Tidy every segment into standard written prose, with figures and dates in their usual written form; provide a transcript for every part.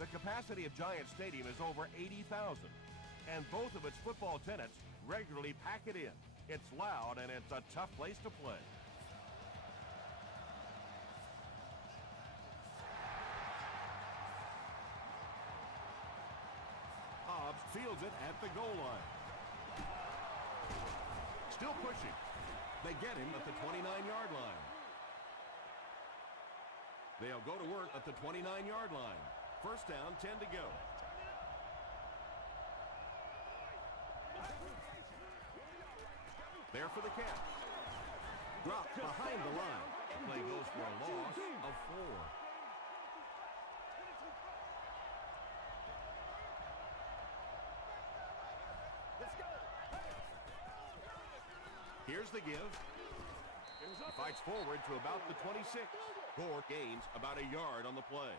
The capacity of Giant Stadium is over 80,000, and both of its football tenants regularly pack it in. It's loud and it's a tough place to play. Hobbs fields it at the goal line. Still pushing. They get him at the 29-yard line. They'll go to work at the 29-yard line. First down, 10 to go. There for the catch. Dropped behind the line. Play goes for a loss of 4. Here's the give. He fights forward to about the 26. Gore gains about a yard on the play.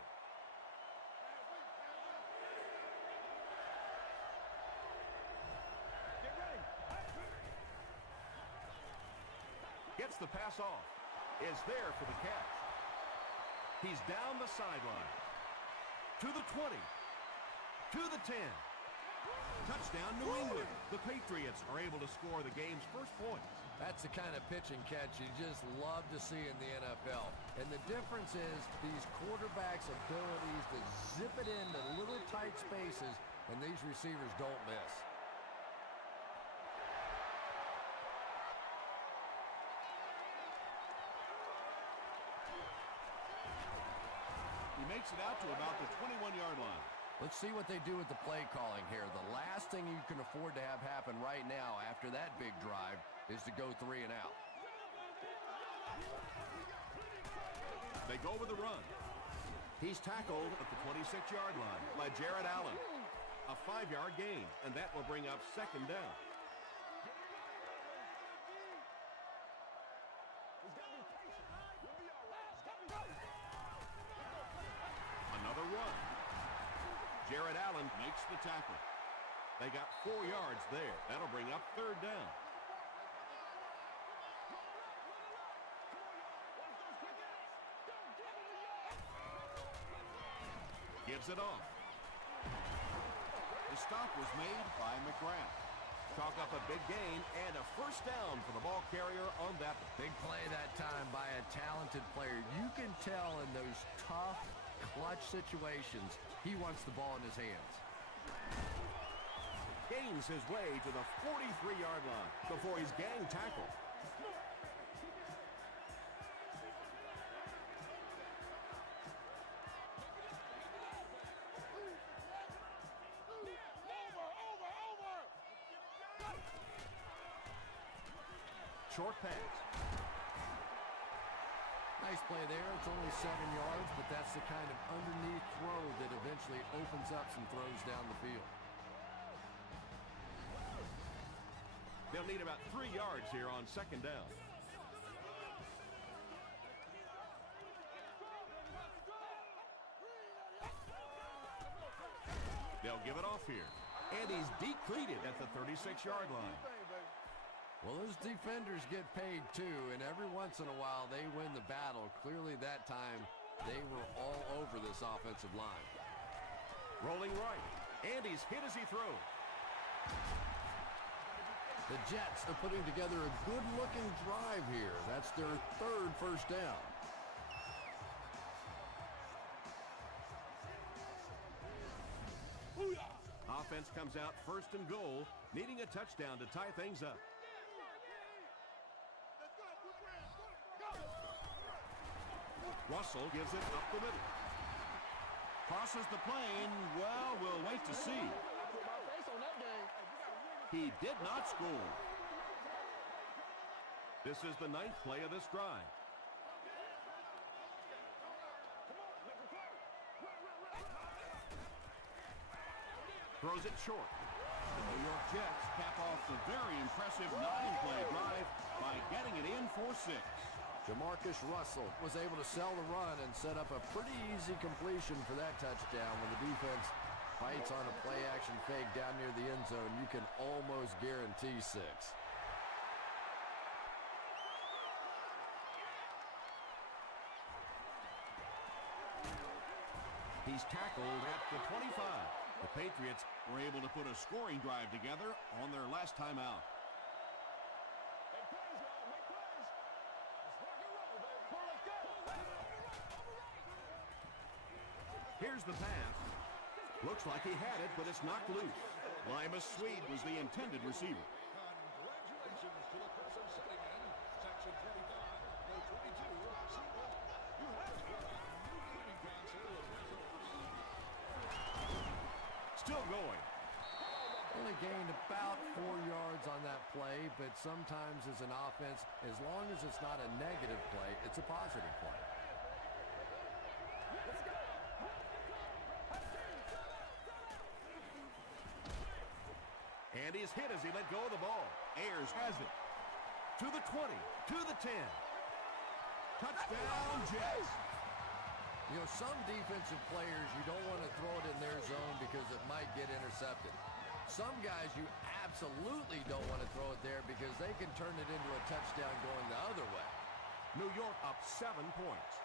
Gets the pass off. Is there for the catch. He's down the sideline. To the 20. To the 10. Touchdown, New England. The Patriots are able to score the game's first point. That's the kind of pitch and catch you just love to see in the NFL. And the difference is these quarterbacks' abilities to zip it into little tight spaces, and these receivers don't miss. He makes it out to about the 21-yard line. Let's see what they do with the play calling here. The last thing you can afford to have happen right now after that big drive is to go 3 and out. They go with the run. He's tackled at the 26-yard line by Jared Allen. A 5-yard gain, and that will bring up second down. Another run. Jared Allen makes the tackle. They got 4 yards there. That'll bring up third down. Gives it off. The stop was made by McGrath. Chalk up a big gain and a first down for the ball carrier on that. Big play that time by a talented player. You can tell in those tough, clutch situations, he wants the ball in his hands. Gains his way to the 43-yard line before he's gang tackled. Short pass. Nice play there. It's only 7 yards, but that's the kind of underneath throw that eventually opens up some throws down the field. They'll need about 3 yards here on second down. They'll give it off here. And he's decleated at the 36-yard line. Well, those defenders get paid too, and every once in a while they win the battle. Clearly that time they were all over this offensive line. Rolling right, and he's hit as he throws. The Jets are putting together a good-looking drive here. That's their 3rd first down. Offense comes out first and goal, needing a touchdown to tie things up. Russell gives it up the middle. Crosses the plane. Well, we'll wait to see. He did not score. This is the 9th play of this drive. Throws it short. The New York Jets cap off the very impressive 9-play drive by getting it in for 6. Jamarcus Russell was able to sell the run and set up a pretty easy completion for that touchdown. When the defense fights on a play-action fake down near the end zone, you can almost guarantee 6. He's tackled at the 25. The Patriots were able to put a scoring drive together on their last time out. Here's the pass. Looks like he had it, but it's knocked loose. Limas Swede was the intended receiver. Congratulations to the person sitting in section 25, row 22. See what you have to new gaming console of Patriots. Still going. Only gained about 4 yards on that play, but sometimes as an offense, as long as it's not a negative play, it's a positive play. And he's hit as he let go of the ball. Ayers has it. To the 20, to the 10. Touchdown, Jets. You know, some defensive players, you don't want to throw it in their zone because it might get intercepted. Some guys, you absolutely don't want to throw it there because they can turn it into a touchdown going the other way. New York up 7 points.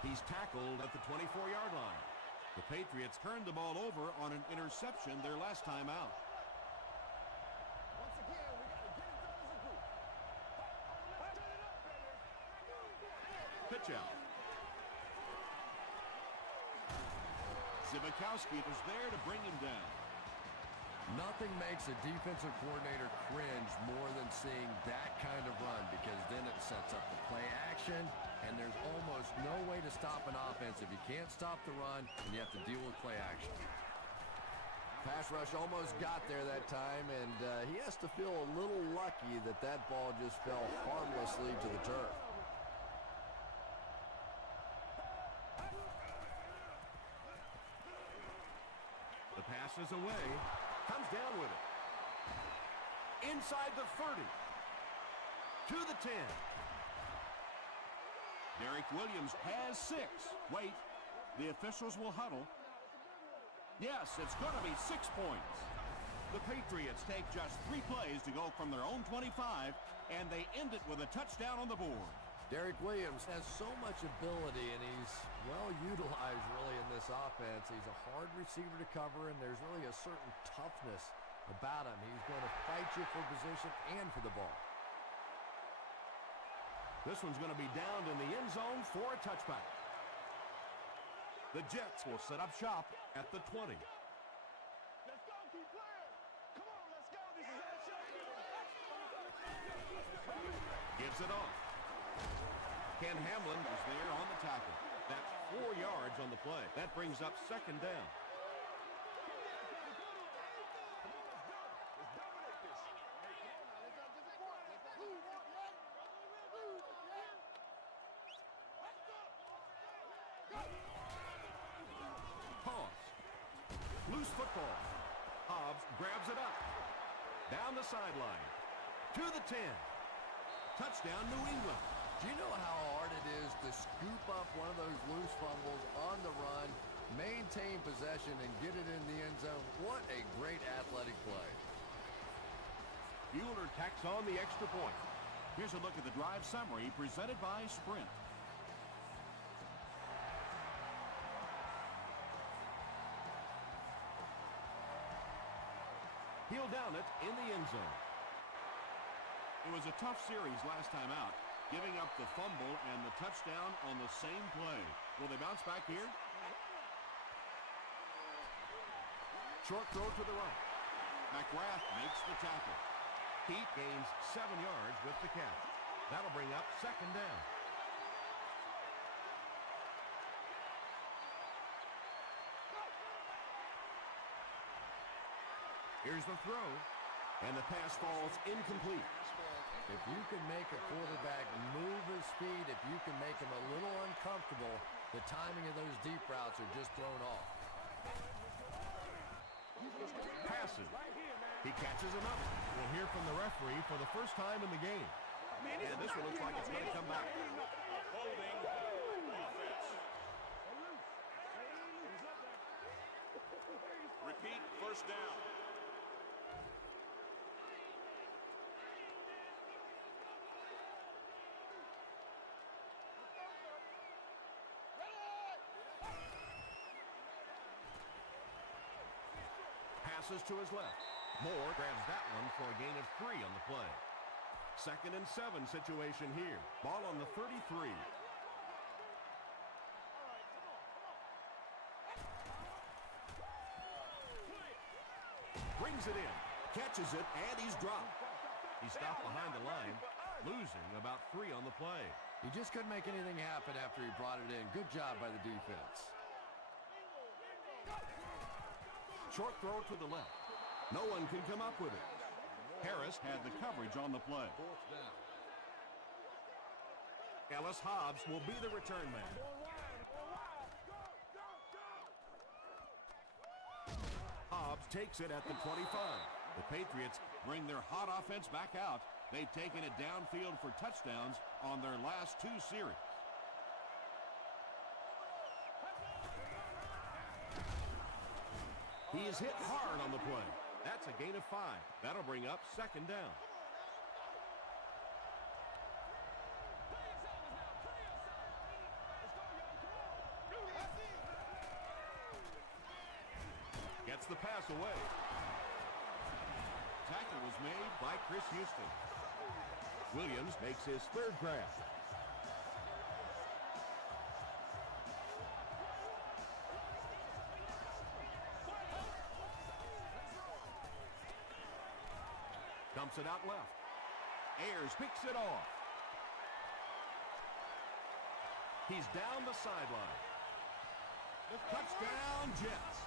He's tackled at the 24-yard line. The Patriots turned the ball over on an interception their last time out. Once again, we got to get it done as a group. Let's turn it up, baby. Pitch out. Zibikowski was there to bring him down. Nothing makes a defensive coordinator cringe more than seeing that kind of run because then it sets up the play action, and there's almost no way to stop an offense if you can't stop the run and you have to deal with play action. Pass rush almost got there that time, and he has to feel a little lucky that that ball just fell harmlessly to the turf. The pass is away. Comes down with it. Inside the 30. To the 10. Derek Williams has 6. Wait, the officials will huddle. Yes, it's going to be 6 points. The Patriots take just 3 plays to go from their own 25, and they end it with a touchdown on the board. Derek Williams has so much ability, and he's well utilized really in this offense. He's a hard receiver to cover, and there's really a certain toughness about him. He's going to fight you for position and for the ball. This one's going to be down in the end zone for a touchback. The Jets will set up shop at the 20. Let's go, keep playing. Come on, let's go. This is our shot. Gives it off. Ken Hamlin is there on the tackle. That's 4 yards on the play. That brings up second down. Toss. Loose football. Hobbs grabs it up. Down the sideline. To the 10. Touchdown, New England. Do you know how hard it is to scoop up one of those loose fumbles on the run, maintain possession, and get it in the end zone? What a great athletic play. Bueller tacks on the extra point. Here's a look at the drive summary presented by Sprint. He'll down it in the end zone. It was a tough series last time out, giving up the fumble and the touchdown on the same play. Will they bounce back here? Short throw to the right. McGrath makes the tackle. Heat gains 7 yards with the catch. That'll bring up second down. Here's the throw, and the pass falls incomplete. If you can make a quarterback move his feet, if you can make him a little uncomfortable, the timing of those deep routes are just thrown off. Passes. He catches another. We'll hear from the referee for the first time in the game. And this one looks like it's going to come back. Holding offense. Repeat, first down. passes to his left. Moore grabs that one for a gain of 3 on the play. 2nd and 7 situation here. Ball on the 33. Brings it in, catches it, and he's dropped. He stopped behind the line, losing about 3 on the play. He just couldn't make anything happen after he brought it in. Good job by the defense. Short throw to the left. No one can come up with it. Harris had the coverage on the play. 4th down. Ellis Hobbs will be the return man. Hobbs takes it at the 25. The Patriots bring their hot offense back out. They've taken it downfield for touchdowns on their last 2 series. He is hit hard on the play. That's a gain of 5. That'll bring up 2nd down. Gets the pass away. Tackle was made by Chris Houston. Williams makes his 3rd grab. Dumps it out left. Ayers picks it off. He's down the sideline. Touchdown, Jets.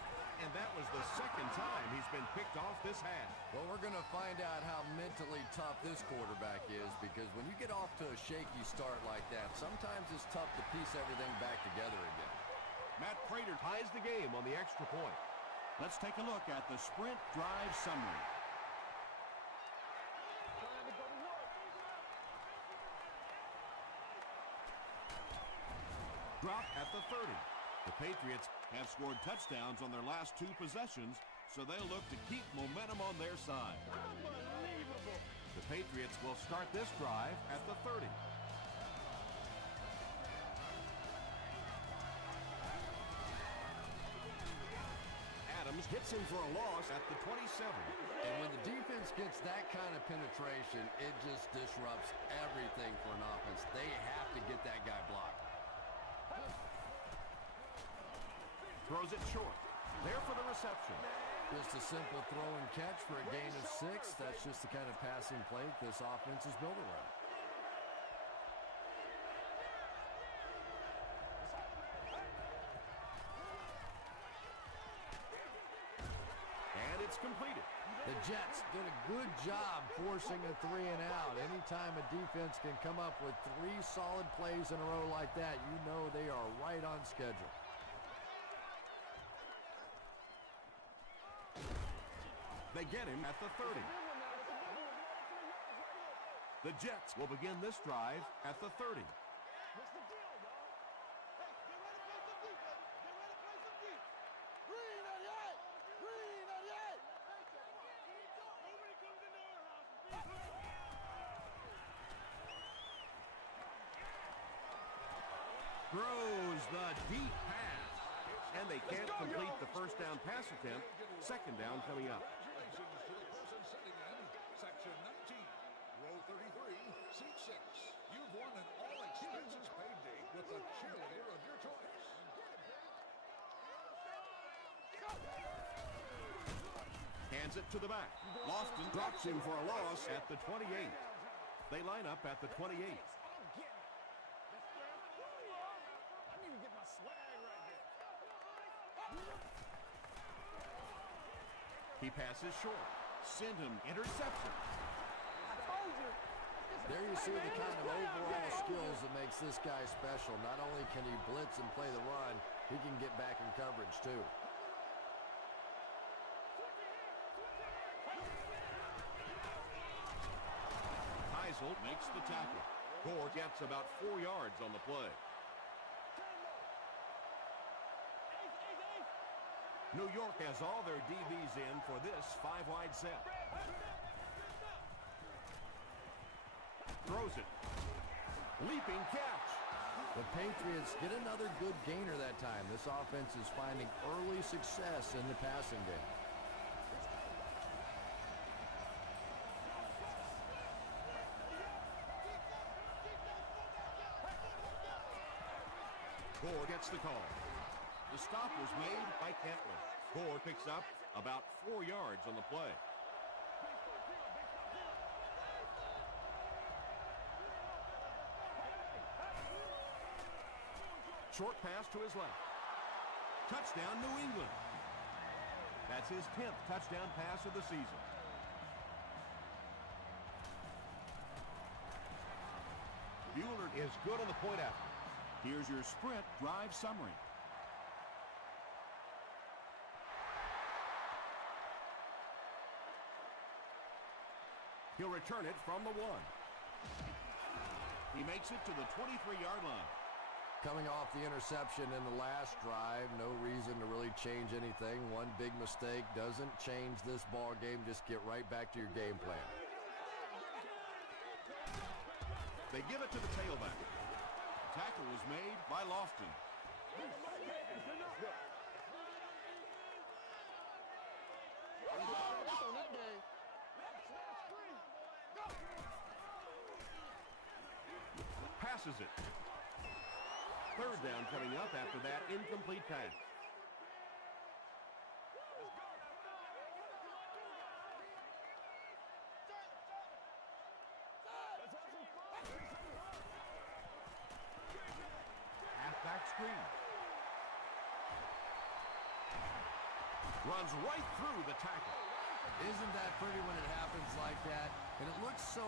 And that was the 2nd time he's been picked off this half. Well, we're going to find out how mentally tough this quarterback is, because when you get off to a shaky start like that, sometimes it's tough to piece everything back together again. Matt Prater ties the game on the extra point. Let's take a look at the sprint drive summary. Drop at the 30. The Patriots have scored touchdowns on their last 2 possessions, so they'll look to keep momentum on their side. Unbelievable. The Patriots will start this drive at the 30. Adams hits him for a loss at the 27. And when the defense gets that kind of penetration, it just disrupts everything for an offense. They have to get that guy blocked. Throws it short. There for the reception. Just a simple throw and catch for a gain of 6. That's just the kind of passing play this offense is built around. And it's completed. The Jets did a good job forcing a 3 and out. Anytime a defense can come up with 3 solid plays in a row like that, you know they are right on schedule. They get him at the 30. The Jets will begin this drive at the 30. What's the deal, y'all? Hey, get ready to play some deep, baby. Get ready to play some deep. Green 88! Green 88! Nobody comes into our house and Throws the deep pass. And they can't complete the 1st down pass attempt. 2nd down coming up. Congratulations to the person sitting in section 19, row 33, seat 6. You've won an all-expenses paid date with the cheerleader of your choice. Hands it to the back. Lofton drops him for a loss at the 28. They line up at the 28. I need to get my swag right here. He passes short. Send him interception. I told you. There you see the kind of overall skills that makes this guy special. Not only can he blitz and play the run, he can get back in coverage too. Heisel makes the tackle. Gore gets about 4 yards on the play. New York has all their DBs in for this 5-wide set. Throws it. Leaping catch. The Patriots get another good gainer that time. This offense is finding early success in the passing game. Gore gets the call. The stop was made by Kentland. Gore picks up about 4 yards on the play. Short pass to his left. Touchdown, New England. That's his 10th touchdown pass of the season. Bueller is good on the point after. Here's your sprint drive summary. He'll return it from the 1. He makes it to the 23-yard line. Coming off the interception in the last drive, no reason to really change anything. One big mistake doesn't change this ball game. Just get right back to your game plan. They give it to the tailback. The tackle was made by Lofton. Passes it. Third down coming up after that incomplete pass. Halfback screen. Runs right through the tackle. Isn't that pretty when it happens like that? And it looks so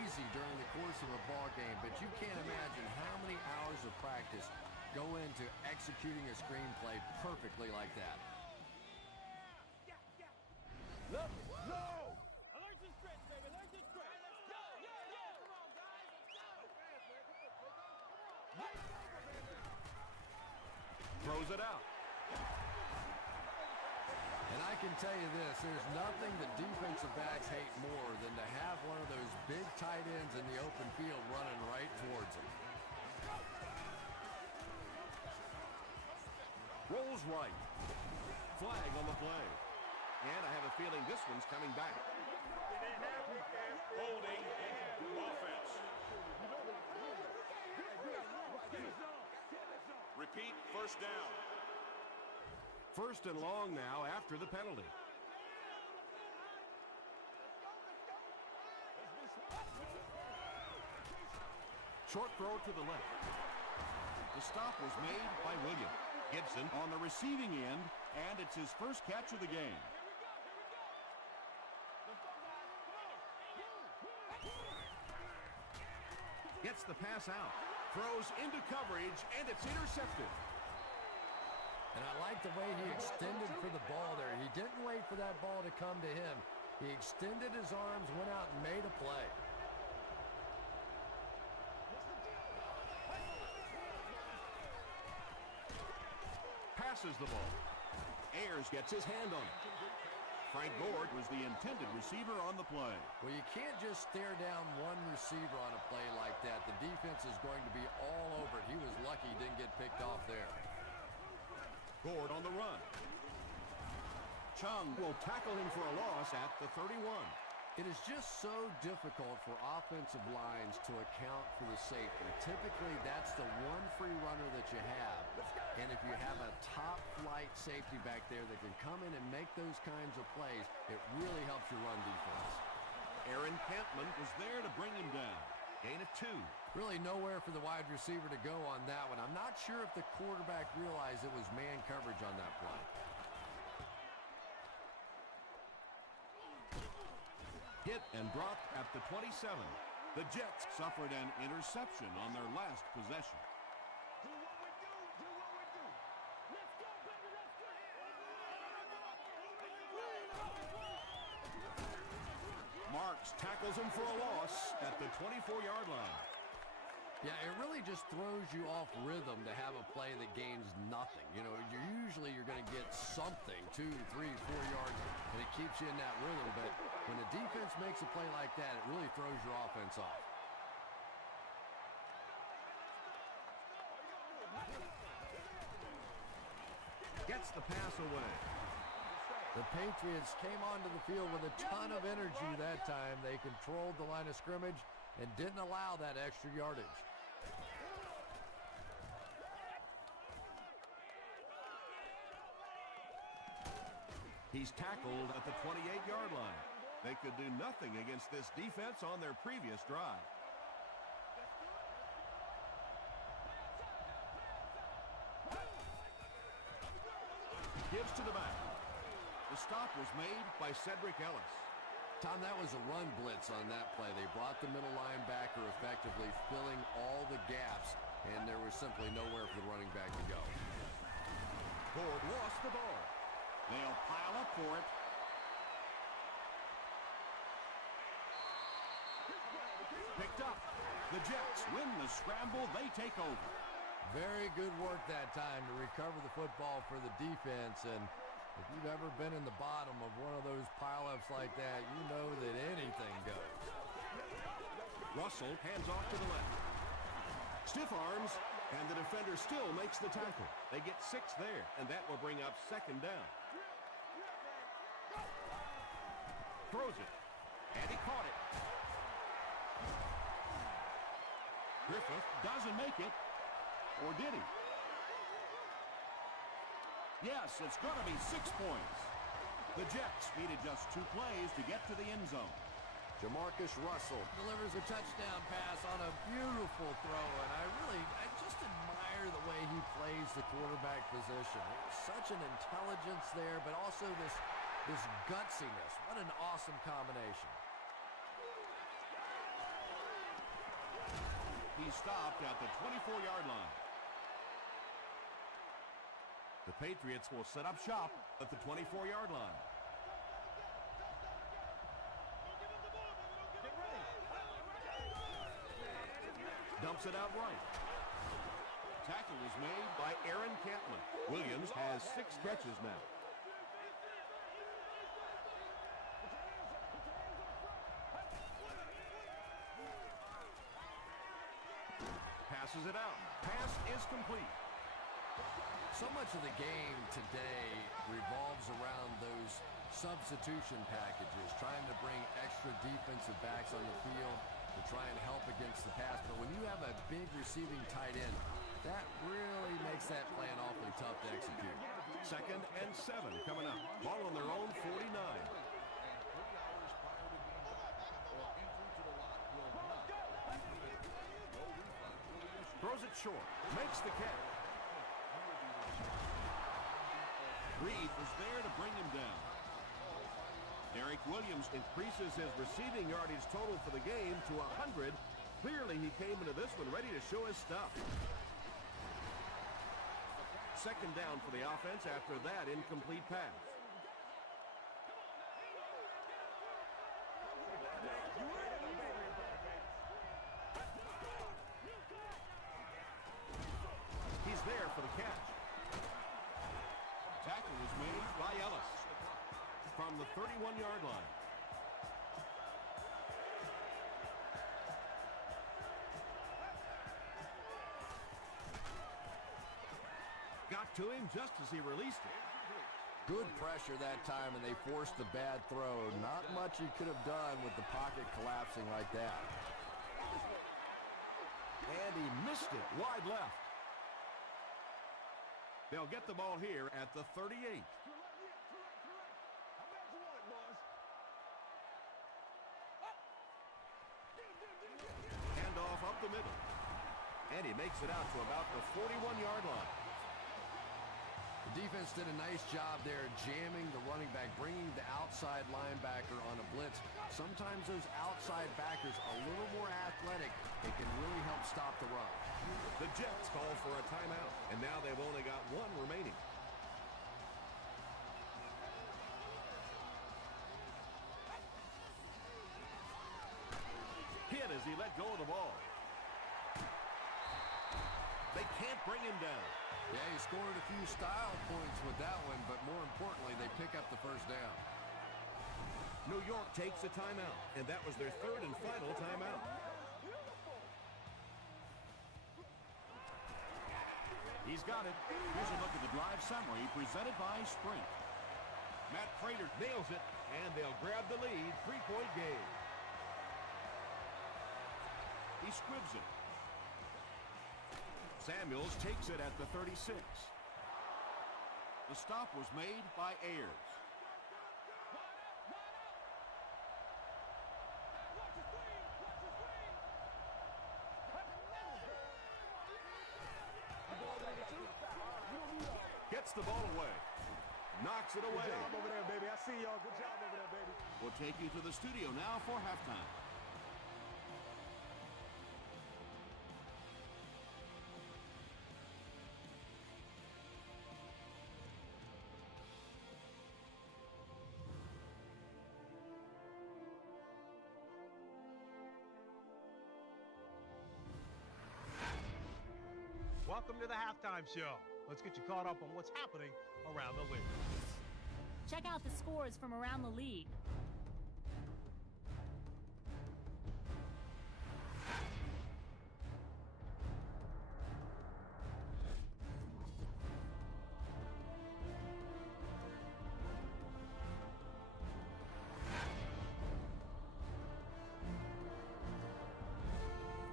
easy during the course of a ball game, but you can't imagine how many hours of practice go into executing a screenplay perfectly like that. Let's go! Alert to stretch, baby. Alert to stretch. Let's go. Yeah. Come on, guys. Let's go. Throws it out. And I can tell you this, there's nothing that defensive backs hate more than to have one of those big tight ends in the open field running right towards them. Rolls right. Flag on the play. And I have a feeling this one's coming back. Holding offense. Repeat, first down. First and long now after the penalty. Short throw to the left. The stop was made by Williams. Gibson on the receiving end, and it's his first catch of the game. Gets the pass out. Throws into coverage, and it's intercepted. And I like the way he extended for the ball there. He didn't wait for that ball to come to him. He extended his arms, went out and made a play. Passes the ball. Ayers gets his hand on it. Frank Gore was the intended receiver on the play. Well, you can't just stare down one receiver on a play like that. The defense is going to be all over it. He was lucky he didn't get picked off there. Gord on the run. Chung will tackle him for a loss at the 31. It is just so difficult for offensive lines to account for the safety. Typically, that's the one free runner that you have. And if you have a top-flight safety back there that can come in and make those kinds of plays, it really helps your run defense. Aaron Campman was there to bring him down. Gain of 2. Really nowhere for the wide receiver to go on that one. I'm not sure if the quarterback realized it was man coverage on that play. Hit and dropped at the 27. The Jets suffered an interception on their last possession. Do what we do. Let's go, baby. Let's go. Marks tackles him for a loss at the 24-yard line. Yeah, it really just throws you off rhythm to have a play that gains nothing. You know, you're going to get something, 2, 3, 4 yards, and it keeps you in that rhythm. But when the defense makes a play like that, it really throws your offense off. Gets the pass away. The Patriots came onto the field with a ton of energy that time. They controlled the line of scrimmage and didn't allow that extra yardage. He's tackled at the 28-yard line. They could do nothing against this defense on their previous drive. Gives to the back. The stop was made by Cedric Ellis. Tom, that was a run blitz on that play. They brought the middle linebacker effectively filling all the gaps, and there was simply nowhere for the running back to go. Ford lost the ball. They'll pile up for it. Picked up. The Jets win the scramble. They take over. Very good work that time to recover the football for the defense, and if you've ever been in the bottom of one of those pileups like that, you know that anything goes. Russell hands off to the left. Stiff arms, and the defender still makes the tackle. They get 6 there, and that will bring up second down. Throws it, and he caught it. Griffith doesn't make it, or did he? Yes, it's going to be 6 points. The Jets needed just 2 plays to get to the end zone. Jamarcus Russell delivers a touchdown pass on a beautiful throw, and I just admire the way he plays the quarterback position. There's such an intelligence there, but also this gutsiness. What an awesome combination. He stopped at the 24-yard line. The Patriots will set up shop at the 24-yard line. Dumps it out right. Tackle was made by Aaron Catlin. Williams has 6 catches now. Passes it out. Pass is complete. So much of the game today revolves around those substitution packages, trying to bring extra defensive backs on the field to try and help against the pass. But when you have a big receiving tight end, that really makes that plan awfully tough to execute. 2nd and 7 coming up. Ball on their own 49. Throws it short. Makes the catch. Reed was there to bring him down. Derek Williams increases his receiving yardage total for the game to 100. Clearly, he came into this one ready to show his stuff. 2nd down for the offense after that incomplete pass. He's there for the catch. Tackle was made by Ellis from the 31-yard line. Got to him just as he released it. Good pressure that time, and they forced the bad throw. Not much he could have done with the pocket collapsing like that. And he missed it wide left. They'll get the ball here at the 38. Handoff up the middle. And he makes it out to about the 41-yard line. The defense did a nice job there jamming the running back, bringing the outside linebacker on a blitz. Sometimes those outside backers are a little more athletic. It can really help stop the run. The Jets call for a timeout, and now they've only got 1 remaining. Hit as he let go of the ball. They can't bring him down. Yeah, he scored a few style points with that one, but more importantly, they pick up the first down. New York takes a timeout, and that was their 3rd and final timeout. He's got it. Here's a look at the drive summary presented by Sprint. Matt Prater nails it, and they'll grab the lead. 3-point game. He squibs it. Samuels takes it at the 36. The stop was made by Ayers. Puts the ball away. Knocks it away. Good job over there, baby. I see y'all. Good job over there, baby. We'll take you to the studio now for halftime. Welcome to the halftime show. Let's get you caught up on what's happening around the league. Check out the scores from around the league.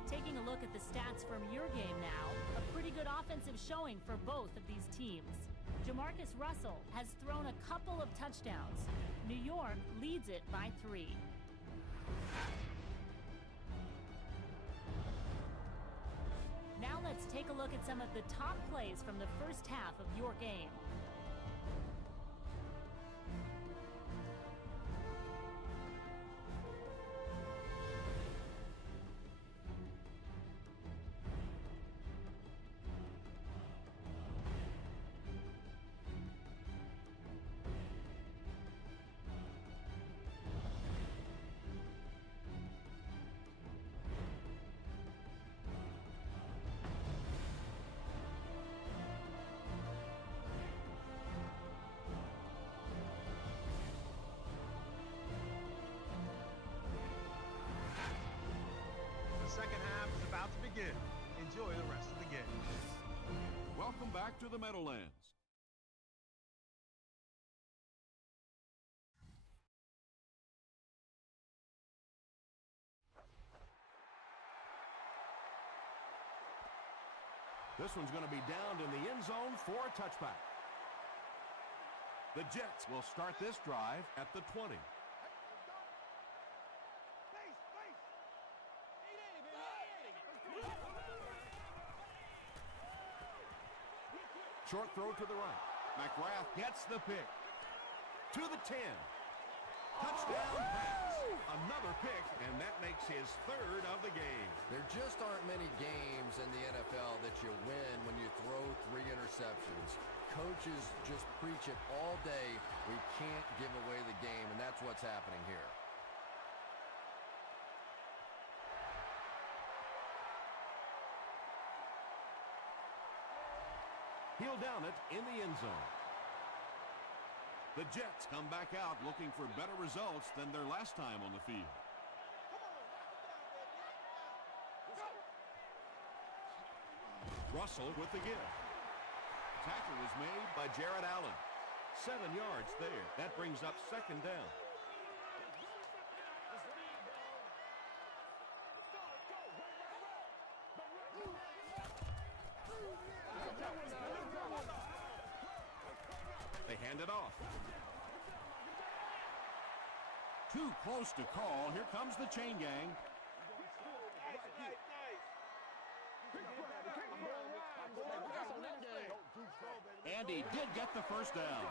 Taking a look at the stats from your game now, a pretty good offensive showing for both of these teams. Jamarcus Russell has thrown a couple of touchdowns. New York leads it by 3. Now let's take a look at some of the top plays from the first half of your game. The second half is about to begin. Enjoy the rest of the game. Welcome back to the Meadowlands. This one's going to be downed in the end zone for a touchback. The Jets will start this drive at the 20. Short throw to the right. McGrath gets the pick. To the 10. Touchdown pass. Another pick, and that makes his third of the game. There just aren't many games in the NFL that you win when you throw 3 interceptions. Coaches just preach it all day. We can't give away the game, and that's what's happening here. He'll down it in the end zone. The Jets come back out looking for better results than their last time on the field. Russell with the give. Tackle was made by Jared Allen. 7 yards there. That brings up second down. They hand it off. Too close to call. Here comes the chain gang. And he did get the first down.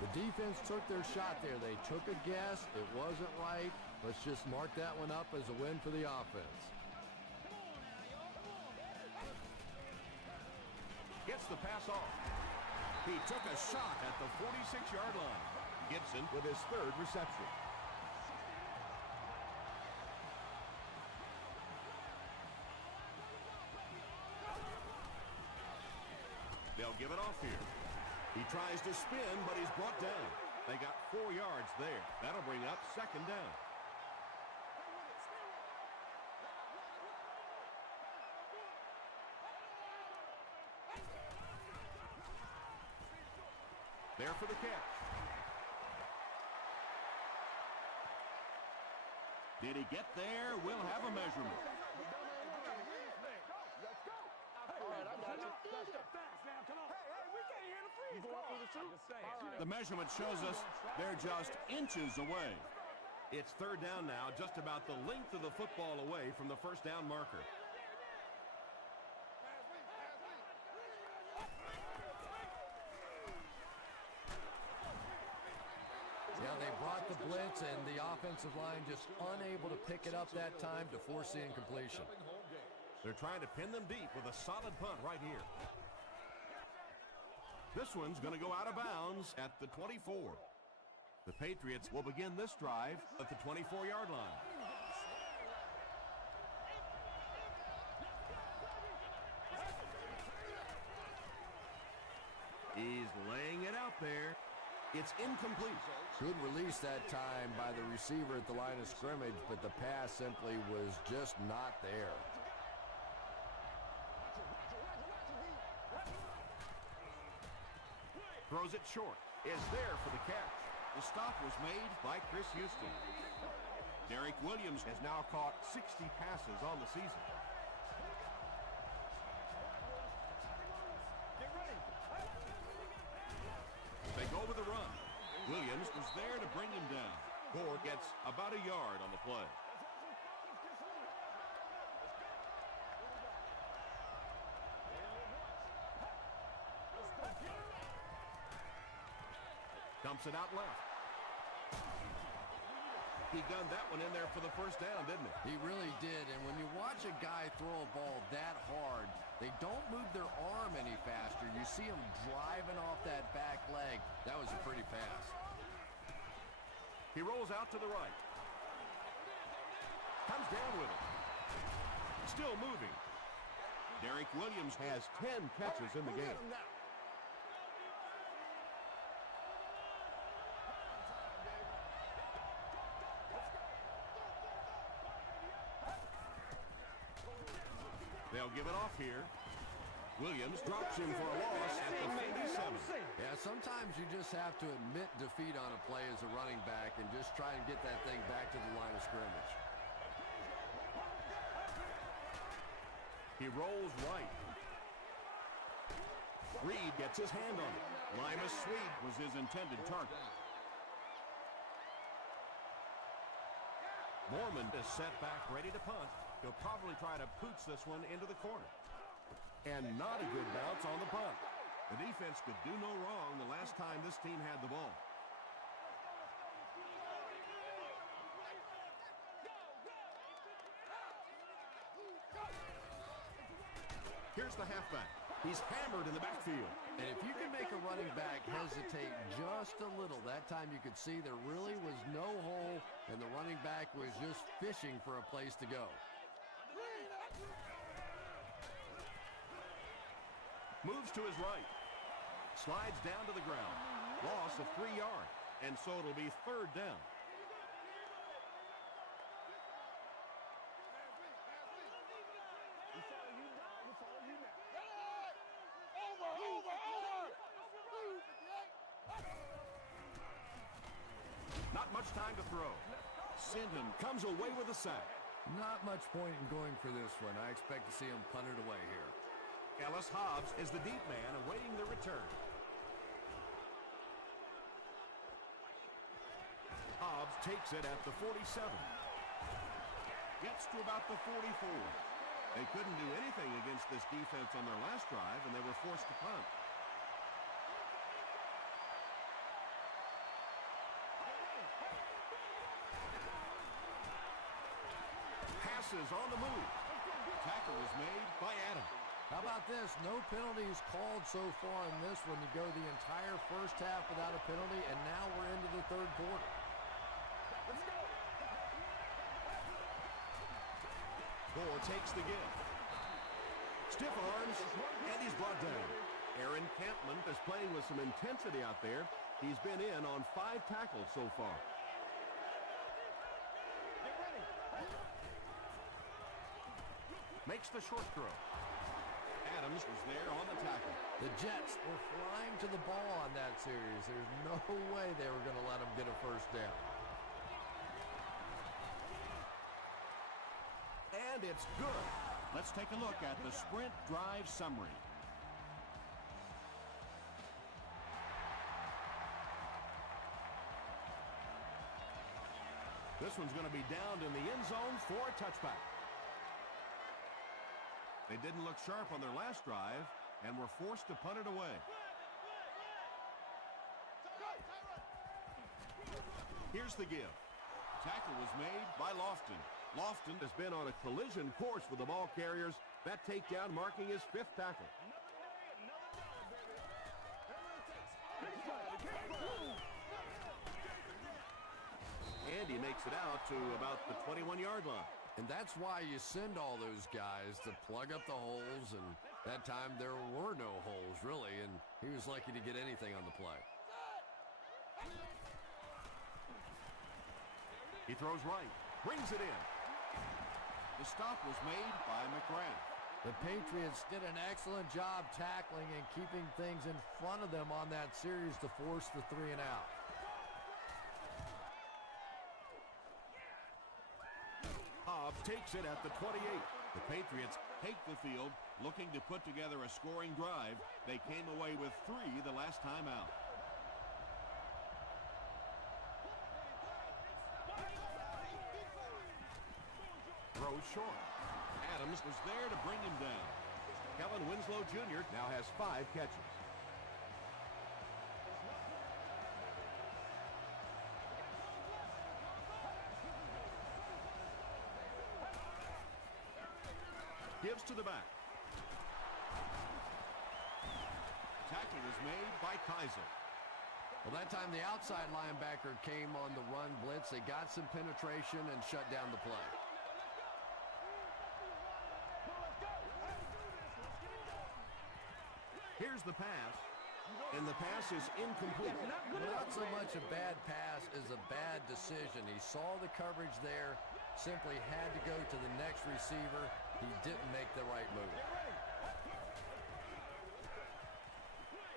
The defense took their shot there. They took a guess. It wasn't right. Let's just mark that one up as a win for the offense. Gets the pass off. He took a shot at the 46-yard line. Gibson with his third reception. They'll give it off here. He tries to spin, but he's brought down. They got 4 yards there. That'll bring up second down. There for the catch. Did he get there? We'll have a measurement. The measurement shows us they're just inches away. It's third down now, just about the length of the football away from the first down marker. caught the blitz, and the offensive line just unable to pick it up that time to force the incompletion. They're trying to pin them deep with a solid punt right here. This one's going to go out of bounds at the 24. The Patriots will begin this drive at the 24-yard line. He's laying it out there. It's incomplete. Good release that time by the receiver at the line of scrimmage, but the pass simply was just not there. Throws it short. Is there for the catch. The stop was made by Chris Houston. Derek Williams has now caught 60 passes on the season. They go with the run. Williams was there to bring him down. Gore gets about a yard on the play. Dumps it out left. He gunned that one in there for the first down, didn't he? He really did, and when you watch a guy throw a ball that hard, they don't move their arm any faster. You see him driving off that back leg. That was a pretty pass. He rolls out to the right. Comes down with it. Still moving. Derek Williams has 10 catches in the game. They'll give it off here. Williams drops him for a loss at the 47. Yeah, sometimes you just have to admit defeat on a play as a running back and just try and get that thing back to the line of scrimmage. He rolls right. Reed gets his hand on it. Limas Sweet was his intended target. Mormon is set back, ready to punt. He'll probably try to pooch this one into the corner. And not a good bounce on the punt. The defense could do no wrong the last time this team had the ball. Here's the halfback. He's hammered in the backfield. And if you can make a running back hesitate just a little, that time you could see there really was no hole, and the running back was just fishing for a place to go. Moves to his right. Slides down to the ground. Loss of 3 yards. And so it'll be third down. Not much time to throw. Sinton comes away with a sack. Not much point in going for this one. I expect to see him punt it away here. Ellis Hobbs is the deep man awaiting the return. Hobbs takes it at the 47. Gets to about the 44. They couldn't do anything against this defense on their last drive, and they were forced to punt. Passes on the move. Tackle is made by Adam. How about this? No penalties called so far in this one. You go the entire first half without a penalty, and now we're into the third quarter. Gore takes the give. Stiff arms, and he's brought down. Aaron Campman is playing with some intensity out there. He's been in on 5 tackles so far. Makes the short throw. Adams was there on the tackle. The Jets were flying to the ball on that series. There's no way they were going to let them get a first down. And it's good. Let's take a look at the sprint drive summary. This one's going to be downed in the end zone for a touchback. They didn't look sharp on their last drive and were forced to punt it away. Here's the give. Tackle was made by Lofton. Lofton has been on a collision course with the ball carriers. That takedown marking his 5th tackle. And he makes it out to about the 21-yard line. And that's why you send all those guys to plug up the holes, and that time there were no holes, really, and he was lucky to get anything on the play. He throws right, brings it in. The stop was made by McGrath. The Patriots did an excellent job tackling and keeping things in front of them on that series to force the 3 and out. Hobbs takes it at the 28. The Patriots take the field, looking to put together a scoring drive. They came away with 3 the last time out. Throws short. Adams was there to bring him down. Kellen Winslow Jr. now has 5 catches. Gives to the back. Tackle was made by Kaiser. Well, that time the outside linebacker came on the run blitz. They got some penetration and shut down the play. Here's the pass, and the pass is incomplete. Not so much a bad pass as a bad decision. He saw the coverage there, simply had to go to the next receiver. He didn't make the right move.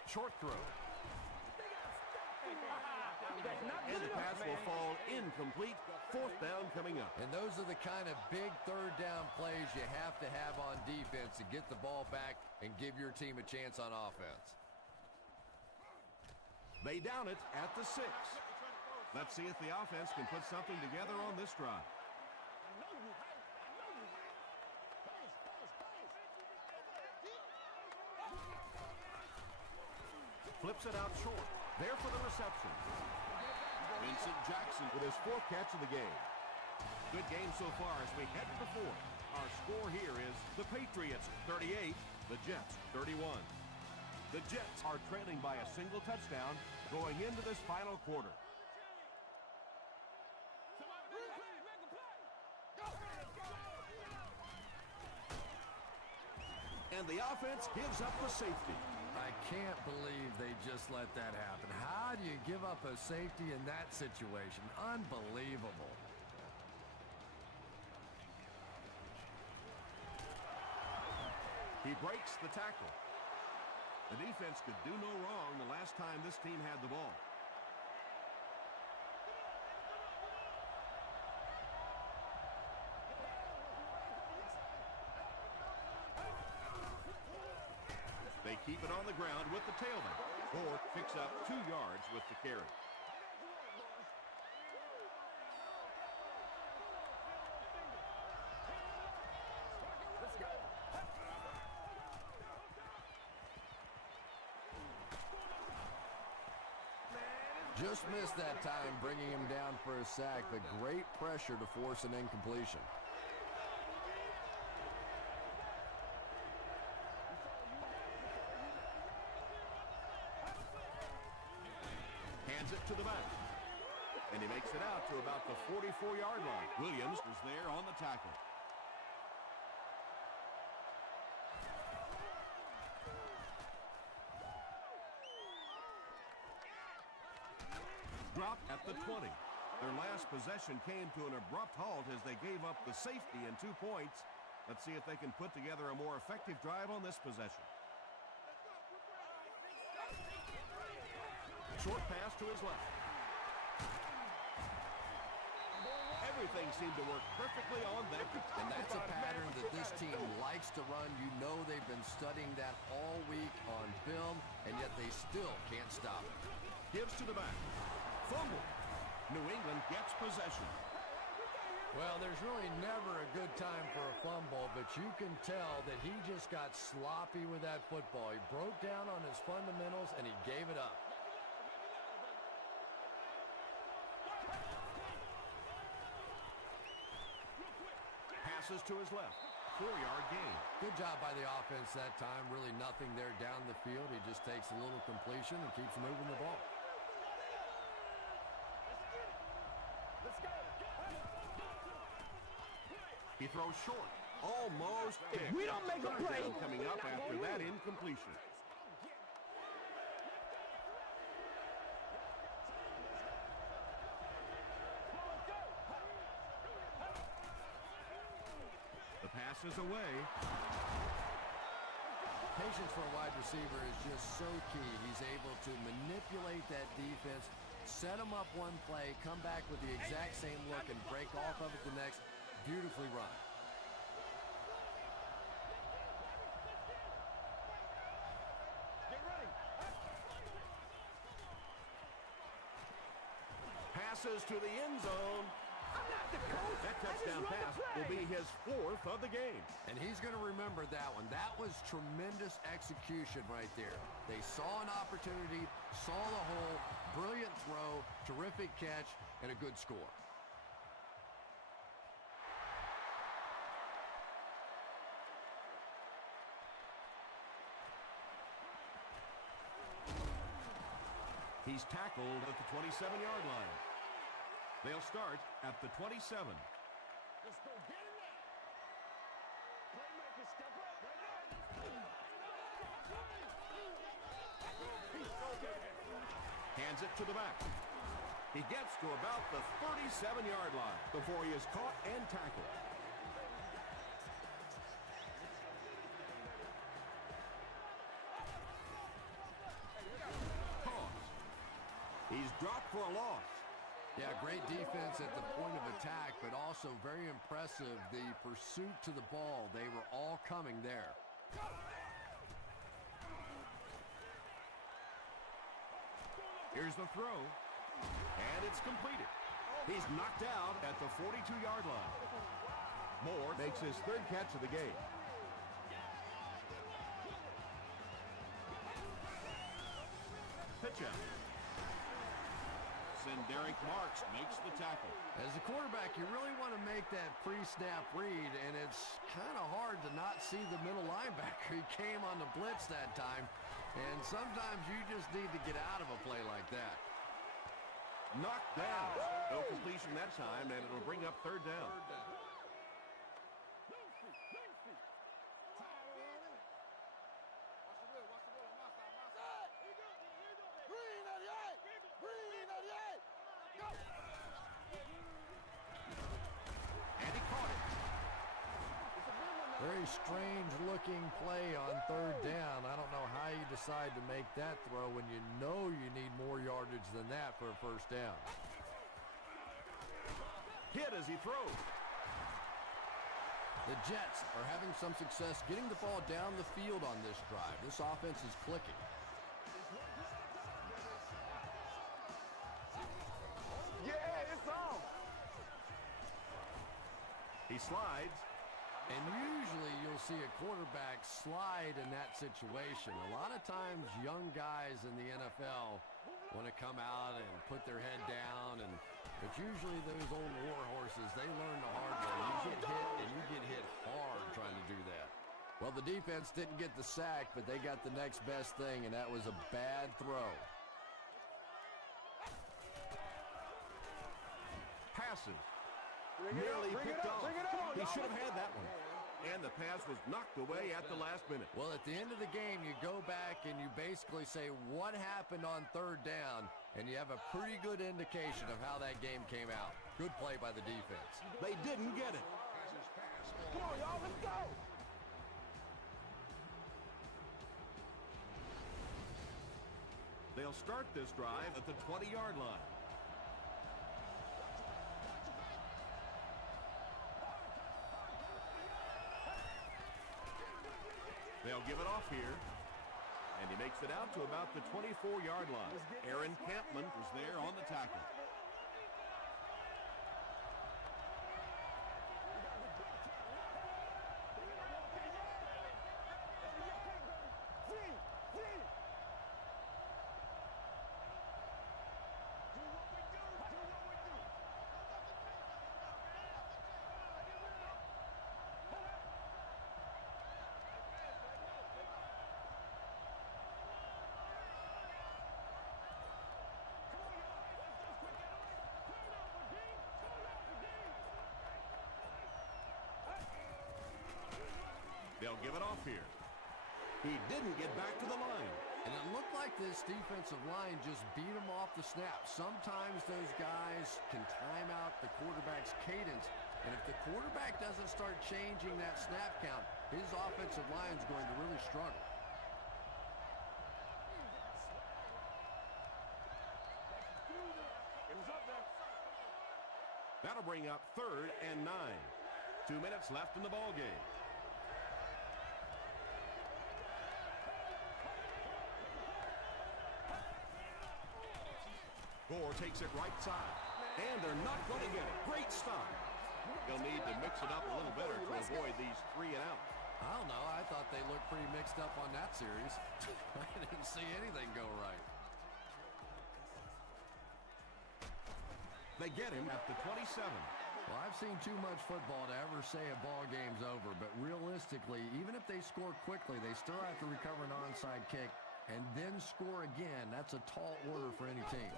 Short throw. And the pass will fall incomplete. 4th down coming up. And those are the kind of big 3rd down plays you have to have on defense to get the ball back and give your team a chance on offense. They down it at the 6. Let's see if the offense can put something together on this drive. Flips it out short. There for the reception. Vincent Jackson with his 4th catch of the game. Good game so far as we head to the 4th. Our score here is the Patriots 38, the Jets 31. The Jets are trailing by a single touchdown going into this final quarter. And the offense gives up the safety. I can't believe they just let that happen. How do you give up a safety in that situation? Unbelievable. He breaks the tackle. The defense could do no wrong the last time this team had the ball. They keep it on the ground with the tailback. Ford picks up 2 yards with the carry. Just missed that time, bringing him down for a sack, but great pressure to force an incompletion. Hands it to the back. And he makes it out to about the 44-yard line. Williams was there on the tackle. Dropped at the 20. Their last possession came to an abrupt halt as they gave up the safety and 2 points. Let's see if they can put together a more effective drive on this possession. Short pass to his left. Everything seemed to work perfectly on that. And that's a pattern that this team likes to run. You know they've been studying that all week on film, and yet they still can't stop it. Gives to the back. Fumble. New England gets possession. Well, there's really never a good time for a fumble, but you can tell that he just got sloppy with that football. He broke down on his fundamentals, and he gave it up. Passes to his left. 4-yard gain. Good job by the offense that time. Really nothing there down the field. He just takes a little completion and keeps moving the ball. He throws short. Almost picked. We don't make a play. Coming up after that incompletion. The pass is away. Patience for a wide receiver is just so key. He's able to manipulate that defense, set them up one play, come back with the exact same look, and break off of it the next. Beautifully run. Passes to the end zone. That touchdown pass will be his 4th of the game. And he's going to remember that one. That was tremendous execution right there. They saw an opportunity, saw the hole, brilliant throw, terrific catch, and a good score. He's tackled at the 27-yard line. They'll start at the 27. Let's go get him now. Playmaker, step up right now. Hands it to the back. He gets to about the 37-yard line before he is caught and tackled. He's dropped for a loss. Yeah, great defense at the point of attack, but also very impressive. The pursuit to the ball, they were all coming there. Here's the throw, and it's completed. He's knocked out at the 42-yard line. Moore makes his 3rd catch of the game. Pitch out. Derek Marks makes the tackle. As a quarterback, you really want to make that pre-snap read, and it's kind of hard to not see the middle linebacker. He came on the blitz that time, and sometimes you just need to get out of a play like that. Knocked down. No completion that time, and it'll bring up 3rd down. Very strange-looking play on 3rd down. I don't know how you decide to make that throw when you know you need more yardage than that for a 1st down. Hit as he throws. The Jets are having some success getting the ball down the field on this drive. This offense is clicking. Yeah, it's on. He slides. And usually you'll see a quarterback slide in that situation. A lot of times young guys in the NFL want to come out and put their head down, but usually those old war horses, they learn the hard way. You get hit, and you get hit hard trying to do that. Well, the defense didn't get the sack, but they got the next best thing, and that was a bad throw. Passes. Nearly picked off. He should have had that one. And the pass was knocked away at the last minute. Well, at the end of the game, you go back and you basically say what happened on 3rd down, and you have a pretty good indication of how that game came out. Good play by the defense. They didn't get it. Come on, y'all, let's go. They'll start this drive at the 20-yard line. They'll give it off here. And he makes it out to about the 24-yard line. Aaron Campman was there on the tackle. They'll give it off here. He didn't get back to the line. And it looked like this defensive line just beat him off the snap. Sometimes those guys can time out the quarterback's cadence. And if the quarterback doesn't start changing that snap count, his offensive line is going to really struggle. That'll bring up 3rd and 9. 2 minutes left in the ball game. Gore takes it right side, and they're not going to get it. Great stop. They'll need to mix it up a little better to avoid these 3 and out. I don't know. I thought they looked pretty mixed up on that series. I didn't see anything go right. They get him at the 27. Well, I've seen too much football to ever say a ball game's over, but realistically, even if they score quickly, they still have to recover an onside kick and then score again. That's a tall order for any team.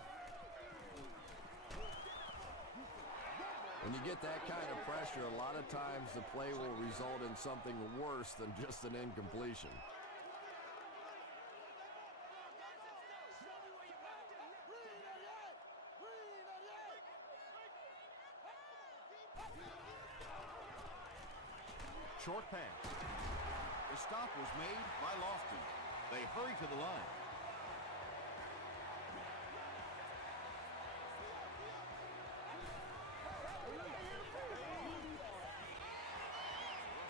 When you get that kind of pressure, a lot of times the play will result in something worse than just an incompletion. Short pass. The stop was made by Lofton. They hurry to the line.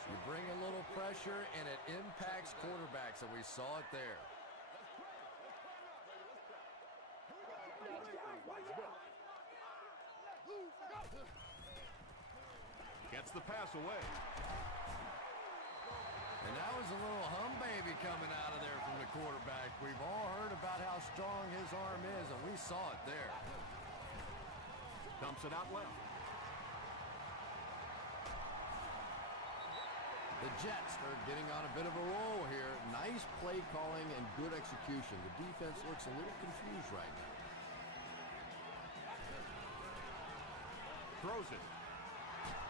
You bring a little pressure, and it impacts quarterbacks, and we saw it there. Gets the pass away. And that was a little hum baby coming out of there from the quarterback. We've all heard about how strong his arm is, and we saw it there. Dumps it out left. The Jets are getting on a bit of a roll here. Nice play calling and good execution. The defense looks a little confused right now. Throws it.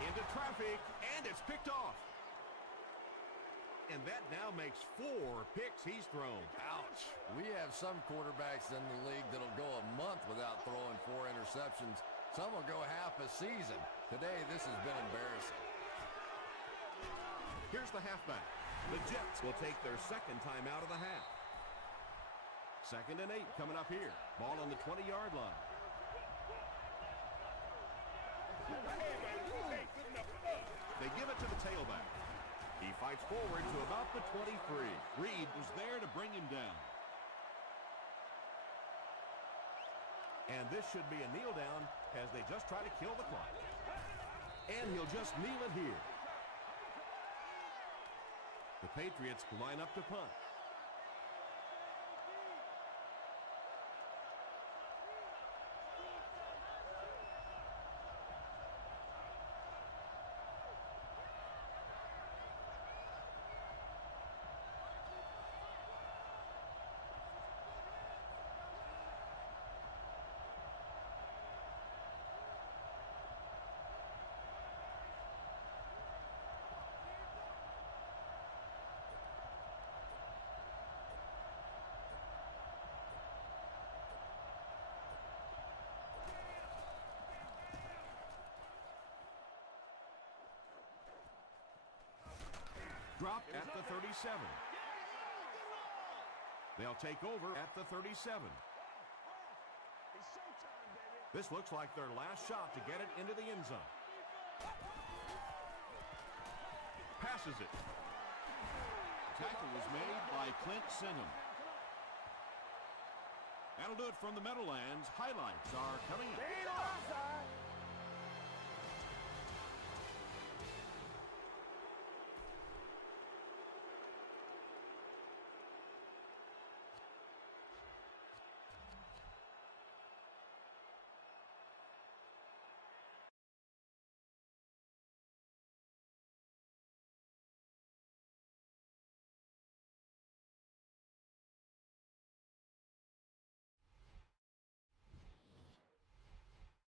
Into traffic, and it's picked off. And that now makes 4 picks he's thrown. Ouch. We have some quarterbacks in the league that'll go a month without throwing 4 interceptions. Some will go half a season. Today, this has been embarrassing. Here's the halfback. The Jets will take their second time out of the half. 2nd and 8 coming up here. Ball on the 20-yard line. They give it to the tailback. He fights forward to about the 23. Reed was there to bring him down. And this should be a kneel down as they just try to kill the clock. And he'll just kneel it here. The Patriots line up to punt. Drop at the 37. They'll take over at the 37. This looks like their last shot to get it into the end zone. Passes it. Tackle was made by Clint Sinham. That'll do it from the Meadowlands. Highlights are coming up.